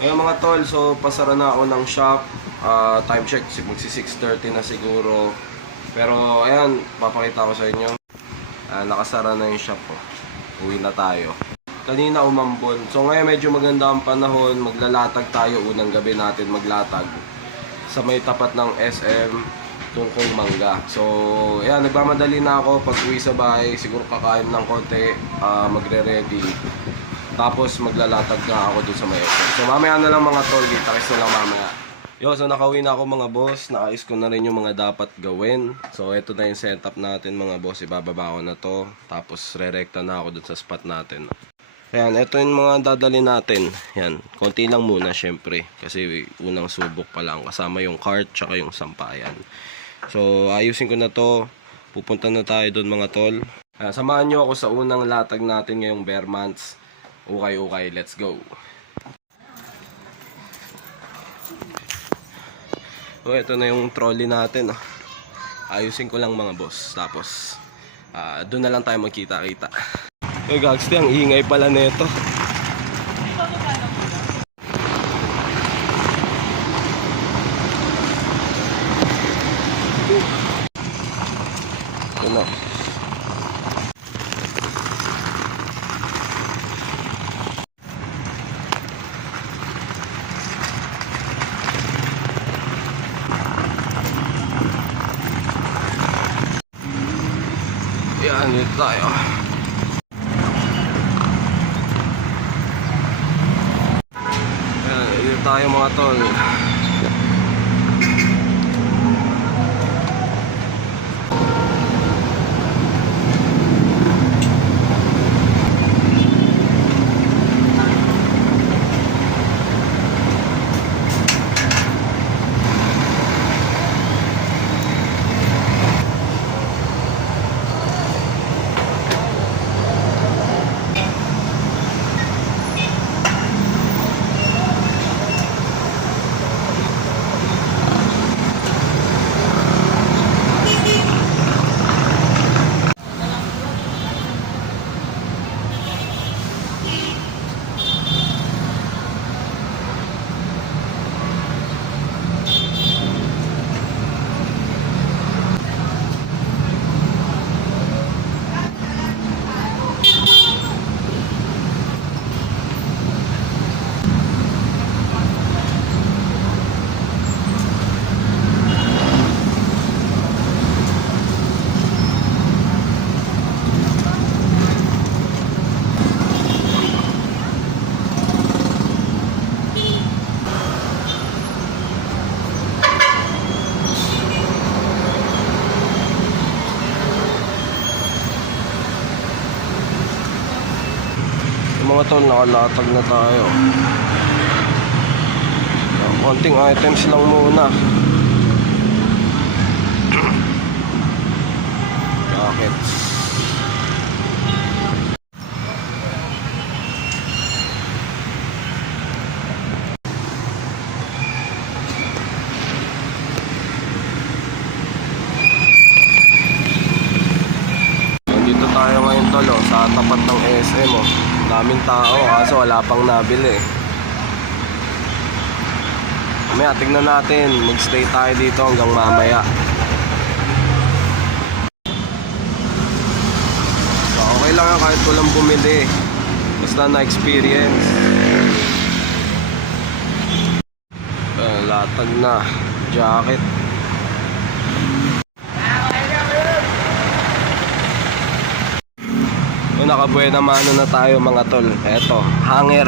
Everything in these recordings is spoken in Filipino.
Ngayon mga tol, so pasara na ako ng shop. Ah, time check, si- magsi 6.30 na siguro. Pero ayan, papakita ko sa inyo. Ah, nakasara na yung shop ko. Uwi na tayo. Kanina umambon. So ngayon medyo maganda ang panahon. Maglalatag tayo unang gabi natin maglatag. Sa may tapat ng SM, Tungkong Mangga. So, ayan, nagmamadali na ako pag uwi sa bahay. Siguro kakain ng konti, ah, magre-ready. Tapos maglalatag na ako dun sa may SM. So mamaya na lang mga tol, kita na lang mamaya. Yo, so nakauwi na ako mga boss. Naayos ko na rin yung mga dapat gawin. So ito na yung setup natin mga boss. Ibababa ko na to. Tapos re-recta na ako dun sa spot natin. Ayan, ito yung mga dadali natin. Yan, konti lang muna syempre. Kasi unang subok pa lang. Kasama yung cart, tsaka yung sampayan. So, ayusin ko na to. Pupunta na tayo doon mga tol. Ah, samahan nyo ako sa unang latag natin ngayong bare months. Okay, okay, let's go. So, ito na yung trolley natin. ah. Ayusin ko lang mga boss. Tapos, ah, doon na lang tayo magkita-kita. Eh, Gagsti, ang ingay pala nito. Yun na. Yan, dito tayo. Yan, dito tayo mga tol. Mga tol, nakalatag na tayo. Yan, Konting items lang muna. Jackets. Nandito tayo ngayon tol oh, sa tapat ng SM oh. Daming tao kaso wala pang nabili. Mamaya tignan natin, magstay tayo dito hanggang mamaya. So, okay lang yan kahit walang bumili. Basta na-experience. Uh, latag na. Jacket. So, nakabuena mano na tayo mga tol. Eto, hanger.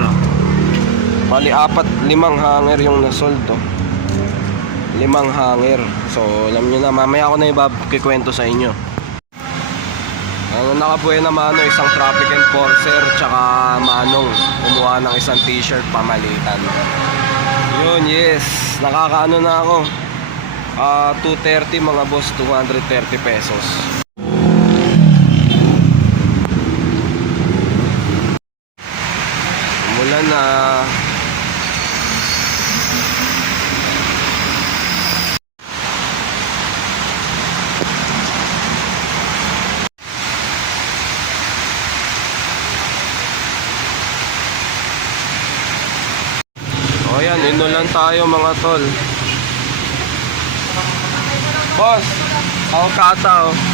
Bali, apat, limang hanger yung nasoldo. Limang hanger. So, alam nyo na, mamaya ako na ibakikwento sa inyo. Ang nakabuena mano, isang traffic enforcer, tsaka manong kumuha ng isang t-shirt pamalitan. Yun, yes. Nakakaano na ako. Ah, 230 mga boss, 230 pesos. Mula na O yan, inulan tayo mga tol. Boss, ako kata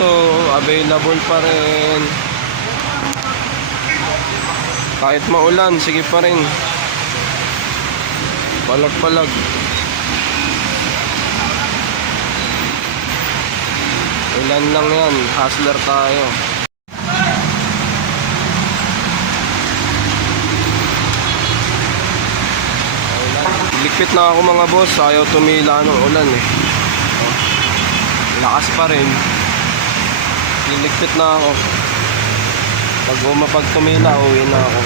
oh. O ito, available pa rin. Kahit maulan, sige pa rin. Palag-palag. Ulan lang yan, hustler tayo. Likpit na ako mga boss, ayaw tumila ng ulan eh. Lakas pa rin. Lilikpit na ako. Pag umapag tumila, uwi na ako.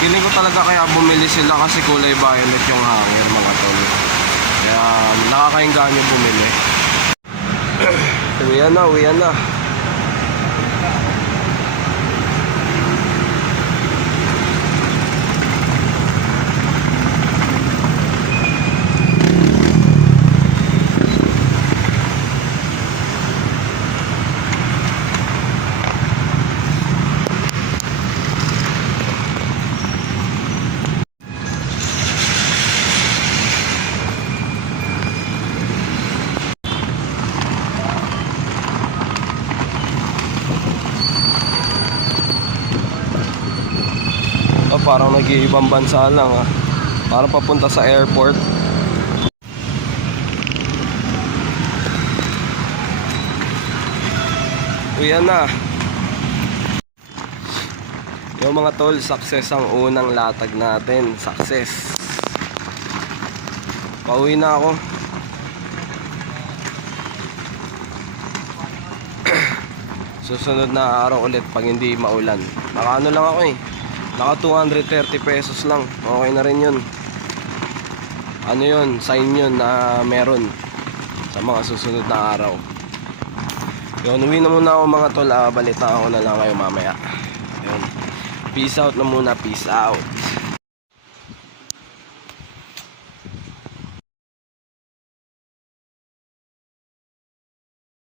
Feeling ko talaga kaya bumili sila kasi kulay violet yung hanger mga tol. Kaya nakakainganyo bumili. uwian na, uwian na. Parang nag-iibang bansa lang ah. Parang papunta sa airport. Uyan na. Yung mga tol, success ang unang latag natin. Success. Pauwi na ako. Susunod na araw ulit pag hindi maulan. Naka ano lang ako eh. Naka 230 pesos lang. Okay na rin yun. Ano yun? Sign yun na meron sa mga susunod na araw. Yun, uwi na muna ako mga tol. Ah, balita ako na lang kayo mamaya. Yun. Peace out na muna. Peace out.